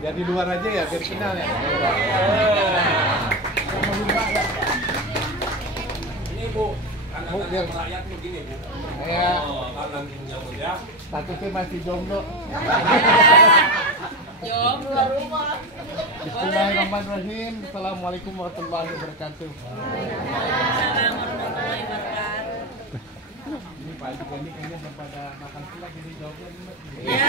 Biar di luar aja ya, biar kenal ya. Ini Bu, tanda-tanda rakyat begini Bu. Ya. Tangan pinjam ya. Statusnya masih jomblo. Jomblo rumah. Bismillahirrahmanirrahim. Assalamualaikum warahmatullahi wabarakatuh. Waalaikumsalam warahmatullahi wabarakatuh. Ini Pak Haji Gandhi kayaknya pada makan pula jadi jawabnya ini. Ya.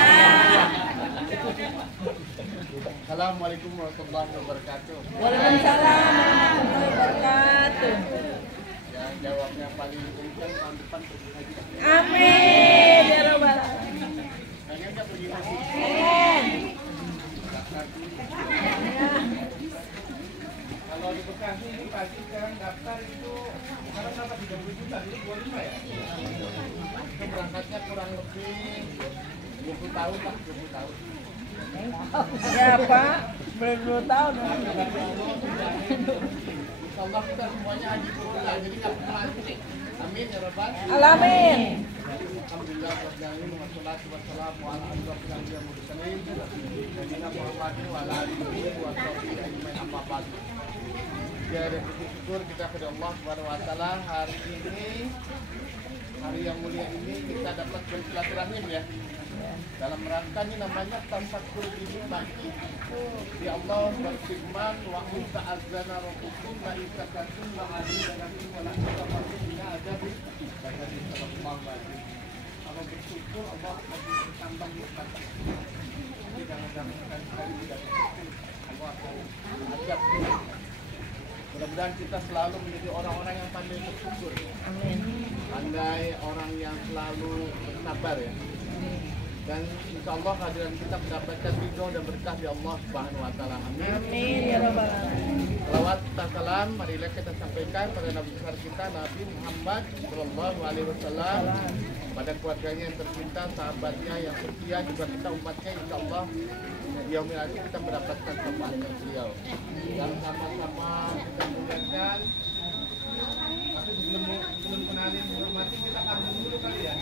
Assalamualaikum warahmatullahi wabarakatuh. Waalaikumsalam warahmatullahi wabarakatuh. Yang jawabnya paling kencang tahun depan pergi haji. Amin ya robbal alamin. Pengen nggak pergi haji? Daftar dulu. Kalau di Bekasi ini pasti sekarang daftar itu sekarang berapa 30 juta, dulu 25 ya? Itu berangkatnya kurang lebih 20 tahun lah, 20 tahun. Ya Pak, 20 tahun. Insya Allah kita semuanya haji pulang, jadi nggak pernah lagi. Amin ya Rabbal Alamin. Alhamdulillah rabbil wassalatu wassalamu ala asyrofil anbiya'i wal mursalin sayyidina Muhammadin wa ala alihi wa sahbihi ajmain amma ba'd. Ya, dan puji syukur kita kepada Allah Subhanahu wa taala, hari ini hari yang mulia ini kita dapat bersilaturahim ya. Dalam rangka ini namanya tafakkur binikmah. Di Allah berfirman wa in ta'azzana rabbukum la istakantum wa alidanakum wa la istakantum bila adabi bagi sallallahu alaihi. Kalau bersyukur Allah akan bertambah nikmat. Jadi jangan sekali-kali tidak bersyukur, Allah akan ajak. Mudah-mudahan kita selalu menjadi orang-orang yang pandai bersyukur. Amin. Pandai orang yang selalu bersabar ya. Dan insya Allah kehadiran kita mendapatkan ridho dan berkah di Allah Subhanahu wa taala. Amin. Amin ya robbal alamin. Salawat dan salam marilah kita sampaikan pada Nabi besar kita Nabi Muhammad Shallallahu Alaihi Wasallam, pada keluarganya yang tercinta, sahabatnya yang setia, juga kita umatnya. Insya Allah di yaumil akhir kita mendapatkan syafaatnya beliau. Dan sama-sama kita muliakan. Tapi sebelum kenalin hormati kita kangen dulu kali ya.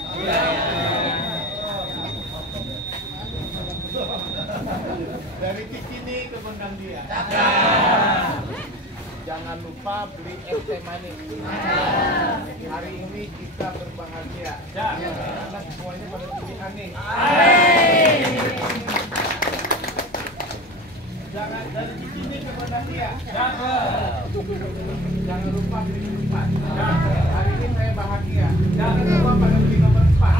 Dari Cikini ke Gondang Dia. Jangan lupa beli es teh manis. Hari ini kita berbahagia. Karena semuanya pada pilih aneh. Jangan dari Cikini ke Gondang Dia. Jangan lupa beli minuman. Hari ini saya bahagia. Jangan lupa pada beli nomor 4.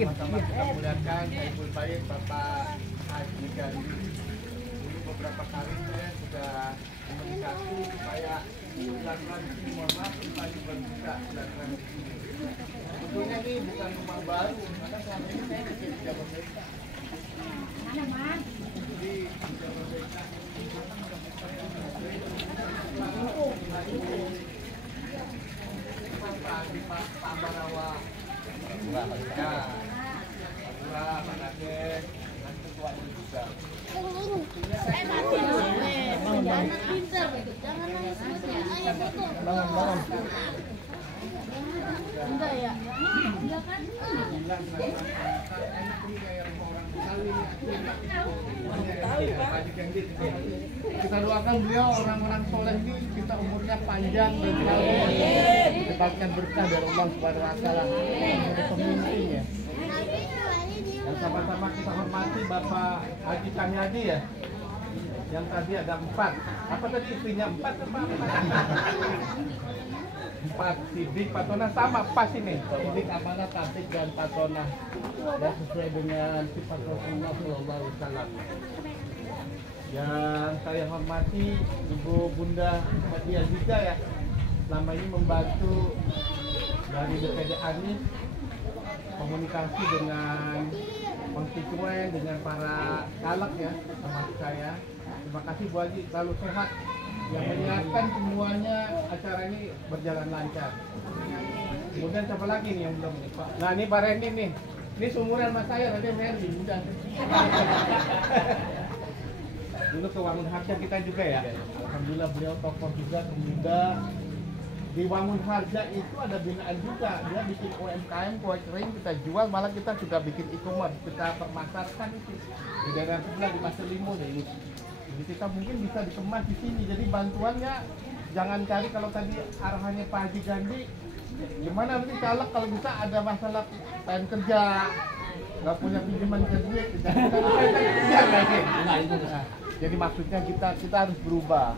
Sama-sama kita muliakan Ibu Baik Bapak Haji Gandhi. Dulu beberapa kali saya sudah komunikasi supaya silaturahmi ini, mohon maaf Pak Haji berbuka silaturahmi ini. Sebetulnya ini bukan rumah baru, karena selama ini saya di sini tidak berbeda. Jadi tidak berbeda. Pak Barawa. Ya. Pak Nades, dan ketua juga. Jangan pinter, jangan nangis terus ya. Ayo foto. Bangun. Enggak ya? Enggak kan? Kita doakan beliau orang-orang soleh ini, kita umurnya panjang dan selalu mendapatkan berkah dari Allah Subhanahu wa taala. Sebagai pemimpin ya. Dan sama-sama kita hormati Bapak Haji Cahyadi ya. Yang tadi ada 4. Apa tadi istrinya 4 apa? 4 Sidik, Patona sama pas ini. Sidik amanah, Tatik dan Patona. Ya sesuai dengan sifat Rasulullah SAW. Yang saya hormati Ibu Bunda Haji Aziza ya. Selama ini membantu dari DPD Anies komunikasi dengan konstituen, dengan para caleg ya, termasuk saya. Terima kasih Bu Haji, selalu sehat. Yang menyiapkan semuanya acara ini berjalan lancar. Kemudian siapa lagi nih yang belum nih Pak? Nah ini Pak Randy nih. Ini seumuran sama saya, nanti Randy udah. dulu ke Wangun Harja kita juga ya. Alhamdulillah beliau tokoh juga pemuda. Di Wangun Harja itu ada binaan juga. Dia bikin UMKM kue kering kita jual, malah kita juga bikin e-commerce, kita permasarkan itu di daerah sebelah di Masjid Limo nih. Jadi kita mungkin bisa dikemas di sini. Jadi bantuannya jangan cari kalau tadi arahannya Pak Haji Gandhi, gimana nanti caleg kalau bisa ada masalah pengen kerja, nggak punya pinjaman ke duit, jadi maksudnya kita harus berubah,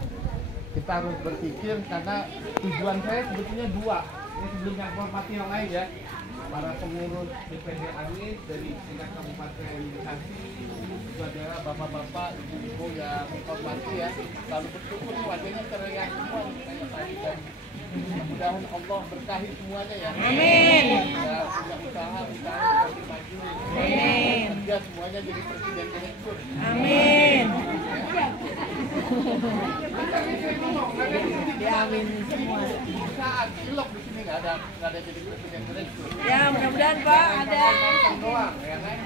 kita harus berpikir karena tujuan saya sebetulnya dua. Ini sebelum yang hormati yang lain ya, para pengurus DPD Anies dari tingkat kabupaten Bekasi, saudara bapak-bapak, ibu-ibu yang hormati ya, lalu bersyukur wajahnya ceria semua kayak tadi dan mudah-mudahan Allah berkahi semuanya ya. Amin. Ya, punya usaha seperti maju. Amin. Kerja semuanya jadi presiden direktur. Amin. Diamin semua. Saat ilok di sini nggak ada jadi presiden direktur. Ya mudah-mudahan Pak ada. Doang, ya kan?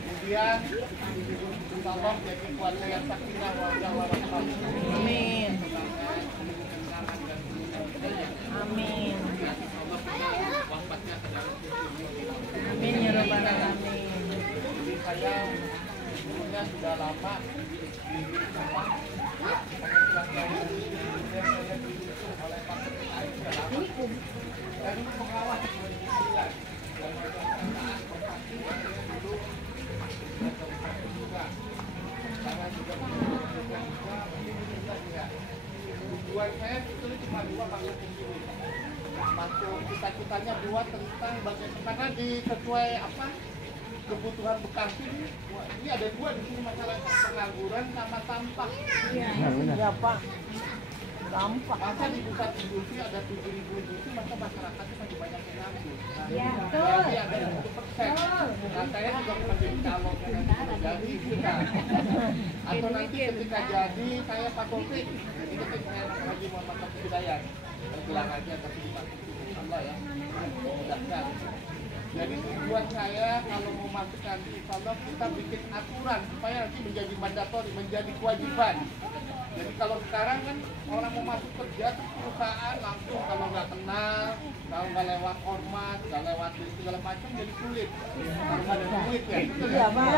Kemudian insya Allah jadi keluarga yang sakinah warahmatullahi wabarakatuh. Amin. Amin. Amin ya rabbal alamin. Jadi saya sebenarnya sudah lama di rumah oleh Pak Ketua sudah lama. Dan ini pengawas 2009. Karena juga tujuan saya itu cuma dua masuk ini. Masuk cita-citanya dua tentang bagaimana karena di sesuai apa kebutuhan Bekasi ini ada dua di sini masalah pengangguran sama sampah. Ya Pak. Sampah. Masa di pusat industri ada 7.000 industri, masa masyarakatnya masih banyak yang nganggur. Ya, Jadi ada 10%. Nah, saya juga menjadi calon yang nanti jadi bisa. Atau nanti ketika jadi saya Pak Taufik, ini ketika Haji Muhammad Taufik Hidayat, bergelang aja tapi dimasukin Allah ya, mudahkan. Jadi tujuan saya kalau mau masukkan di Allah kita bikin aturan supaya nanti menjadi mandatori, menjadi kewajiban. Jadi kalau sekarang kan orang mau masuk kerja tuh perusahaan langsung kalau nggak kenal, kalau nggak lewat ormas, nggak lewat segala macam jadi sulit. Kalau nggak ada duit ya. Iya Pak.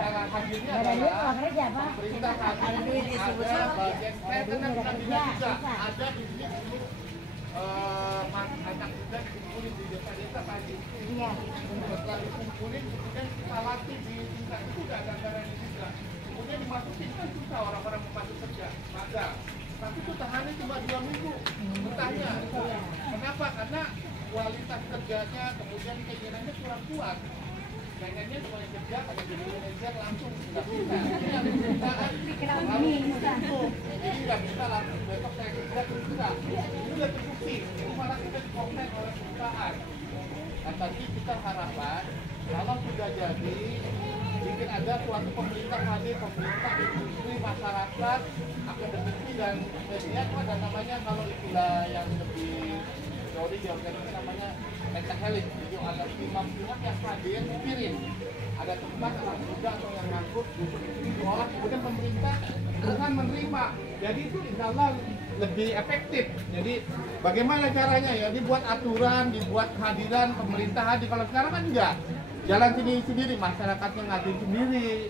Sekarang hasilnya adalah pemerintah hadir ada bagian saya pernah bilang juga ada di sini dulu anak muda dikumpulin di desa-desa tadi. Setelah dikumpulin kemudian kita latih di tingkat itu udah ada anggarannya juga. Kemudian dimasukin kan susah orang-orang mau masuk kerja, magang. Tapi itu tahannya cuma 2 minggu. Bertanya, kenapa? Karena kualitas kerjanya, kemudian keinginannya kurang kuat. Pengennya mulai kerja, pada jadi manajer langsung nggak bisa. Ini ada perusahaan, jadi nggak bisa langsung besok saya kerja bisa. Ini udah terbukti, ini malah kita dikomplain oleh perusahaan. Nah tadi kita harapkan, kalau sudah jadi, bikin ada suatu pemerintah hadir, pemerintah, industri, masyarakat, akademisi dan media itu ada namanya kalau istilah yang lebih teori di organisasi namanya pentahelix. Jadi ada 5 pihak yang hadir dikirim. Ada tempat anak muda atau yang ngangkut duduk di sekolah, kemudian pemerintah akan menerima. Jadi itu insya Allah lebih efektif. Jadi bagaimana caranya ya? Dibuat aturan, dibuat kehadiran pemerintah hadir. Kalau sekarang kan enggak. Jalan sendiri, masyarakatnya ngatur sendiri,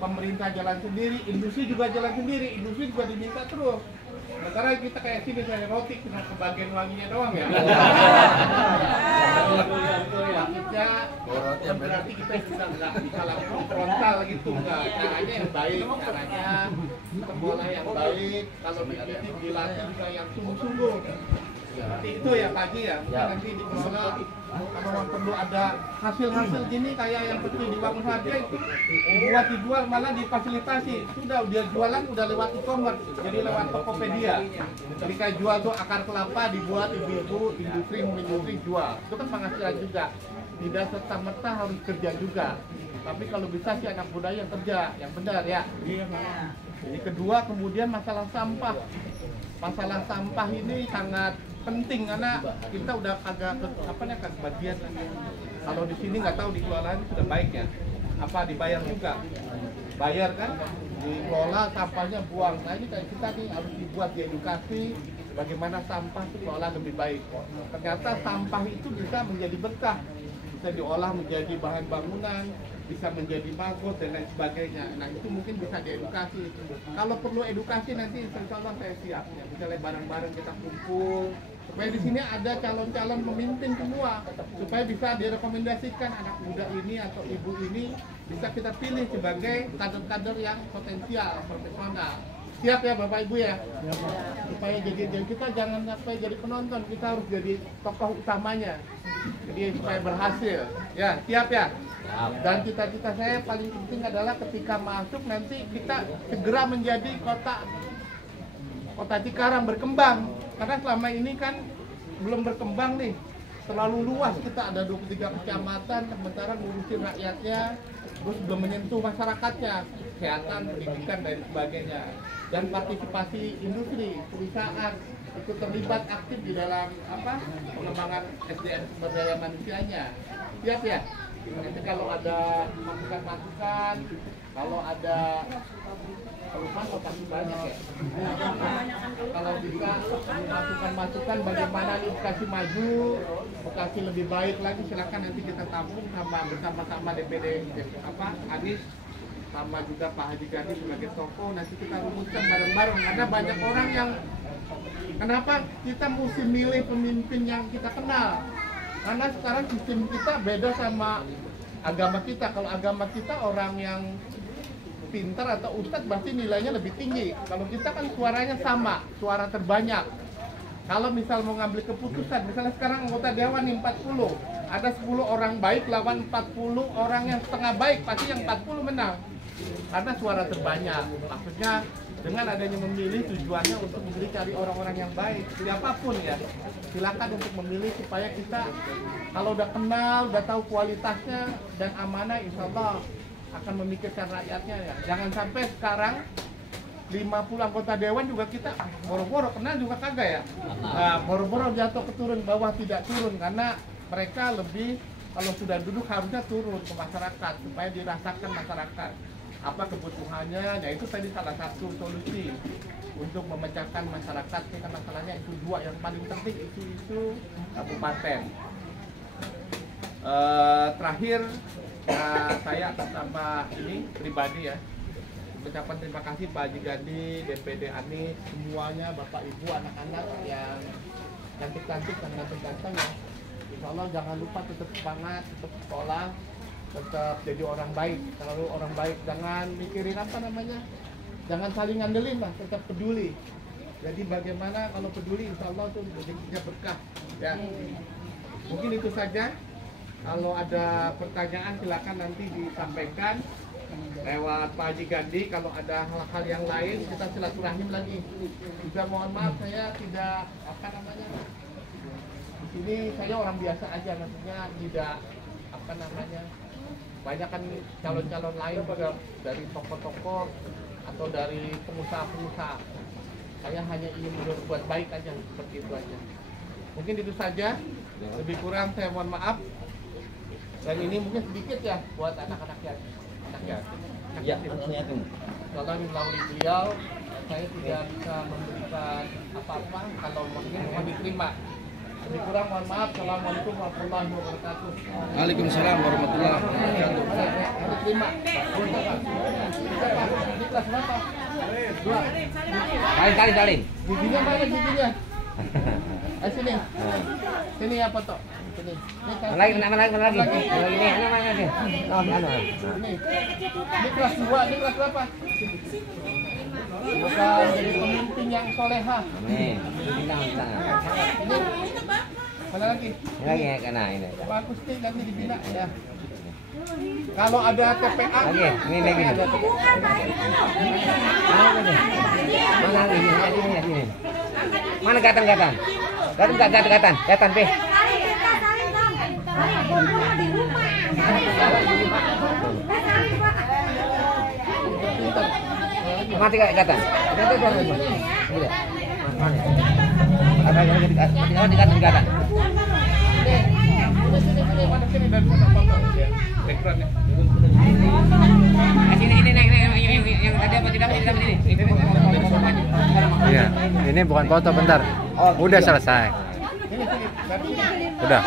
pemerintah jalan sendiri, industri juga jalan sendiri, industri juga diminta terus. Sementara kita kayak sini saya roti cuma kebagian wanginya doang ya. Maksudnya berarti kita sudah nggak bisa langsung frontal gitu, nggak. Caranya yang baik, caranya sekolah yang baik, kalau dididik dilatih juga yang sungguh-sungguh. Seperti itu ya Pak Haji ya, mungkin nanti dikelola kalau perlu ada hasil-hasil gini kayak yang seperti di Wangun Harja itu dijual malah difasilitasi. Sudah dia jualan udah lewat e-commerce, jadi lewat Tokopedia. Ketika jual tuh akar kelapa dibuat ibu-ibu industri jual. Itu kan penghasilan juga. Tidak serta-merta harus kerja juga. Tapi kalau bisa sih anak muda yang kerja, yang benar ya. Jadi kedua kemudian masalah sampah. Masalah sampah ini sangat penting karena kita udah agak bagian. Kalau di sini nggak tahu di luar lain sudah baik ya. Apa dibayar juga? Bayar kan? dikelola sampahnya buang. Nah ini kayak kita nih harus dibuat diedukasi bagaimana sampah itu dikelola lebih baik. Ternyata sampah itu bisa menjadi berkah, bisa diolah menjadi bahan bangunan, bisa menjadi maggot dan lain sebagainya. Nah itu mungkin bisa diedukasi. Kalau perlu edukasi nanti insya Allah saya siap. Ya, misalnya bareng-bareng kita kumpul supaya di sini ada calon-calon pemimpin semua, supaya bisa direkomendasikan anak muda ini atau ibu ini bisa kita pilih sebagai kader-kader yang potensial, profesional. Siap ya Bapak Ibu ya? Supaya jadi kita jangan sampai jadi penonton, kita harus jadi tokoh utamanya. Jadi supaya berhasil. Ya, siap ya? Dan cita-cita saya paling penting adalah ketika masuk nanti kita segera menjadi kota Cikarang berkembang. Karena selama ini kan belum berkembang nih, terlalu luas, kita ada 23 kecamatan, sementara ngurusin rakyatnya, terus belum menyentuh masyarakatnya, kesehatan, pendidikan, dan sebagainya. Dan partisipasi industri, perusahaan, itu terlibat aktif di dalam pengembangan SDM sumber daya manusianya. Siap ya? Nanti kalau ada masukan-masukan, kalau ada perubahan pasti banyak ya. Kalau bisa masukan-masukan bagaimana nih Bekasi maju, Bekasi lebih baik lagi, silakan nanti kita tampung bersama-sama DPD Anies sama juga Pak Haji Gani sebagai tokoh, nanti kita rumuskan bareng-bareng karena banyak orang yang kenapa kita mesti milih pemimpin yang kita kenal. Karena sekarang sistem kita beda sama agama kita. Kalau agama kita orang yang pintar atau ustadz pasti nilainya lebih tinggi. Kalau kita kan suaranya sama, suara terbanyak. Kalau misal mau ngambil keputusan, misalnya sekarang anggota dewan nih 40, ada 10 orang baik lawan 40 orang yang setengah baik, pasti yang 40 menang. Karena suara terbanyak. Maksudnya dengan adanya memilih tujuannya untuk cari orang-orang yang baik, siapapun ya. Silakan untuk memilih supaya kita kalau udah kenal, udah tahu kualitasnya dan amanah, insya Allah akan memikirkan rakyatnya ya. Jangan sampai sekarang 50 anggota dewan juga kita boro-boro kenal juga kagak ya. Nah, boro-boro jatuh ke turun bawah tidak turun karena mereka lebih kalau sudah duduk harusnya turun ke masyarakat supaya dirasakan masyarakat apa kebutuhannya. Nah itu tadi salah satu solusi untuk memecahkan masyarakat. Kita masalahnya itu dua yang paling penting, isu-isu kabupaten. Terakhir saya atas nama ini pribadi ya ucapkan terima kasih Pak Haji Gani, DPD Anies, semuanya, Bapak Ibu, anak-anak yang cantik-cantik dan ganteng-ganteng ya. Insya Allah jangan lupa tetap semangat, tetap sekolah, tetap jadi orang baik. Selalu orang baik, jangan mikirin jangan saling ngandelin lah, tetap peduli. Jadi bagaimana kalau peduli, insya Allah itu rezekinya berkah ya. Mungkin itu saja. Kalau ada pertanyaan silakan nanti disampaikan lewat Pak Haji Gandhi. Kalau ada hal-hal yang lain kita silaturahim lagi. Juga mohon maaf saya tidak di sini saya orang biasa aja, maksudnya tidak banyak kan calon-calon lain juga dari tokoh-tokoh atau dari pengusaha-pengusaha. Saya hanya ingin berbuat baik aja, seperti itu aja. Mungkin itu saja. Lebih kurang saya mohon maaf. Dan ini mungkin sedikit ya buat anak-anak yatim. Kalau melalui beliau, saya tidak bisa memberikan apa-apa. Kalau mungkin mohon diterima. Lebih kurang mohon maaf. Assalamualaikum warahmatullahi wabarakatuh. Waalaikumsalam warahmatullahi wabarakatuh. Diterima. Ini kelas berapa? 2. Salin. Giginya mana giginya? Sini. Sini ya foto. Sini. Mana lagi? Ini mana lagi? Oh, Ini kelas 2, ini kelas berapa? Bukan jadi pemimpin yang soleha. Amin. Ini mana lagi? Ini lagi ya kena ini. Pak Akustik nanti dibina ya. Kalau ada TPA Lagi, ini lagi. ada TPA. Mana lagi? Ini. Mana gatan? Gatan, Pe. Mati gak gatan? Ada gatan. Sini dari foto-foto ya. Backgroundnya. Ini naik yang tadi apa tidak ini. Iya, ini bukan foto bentar. Udah selesai. Udah.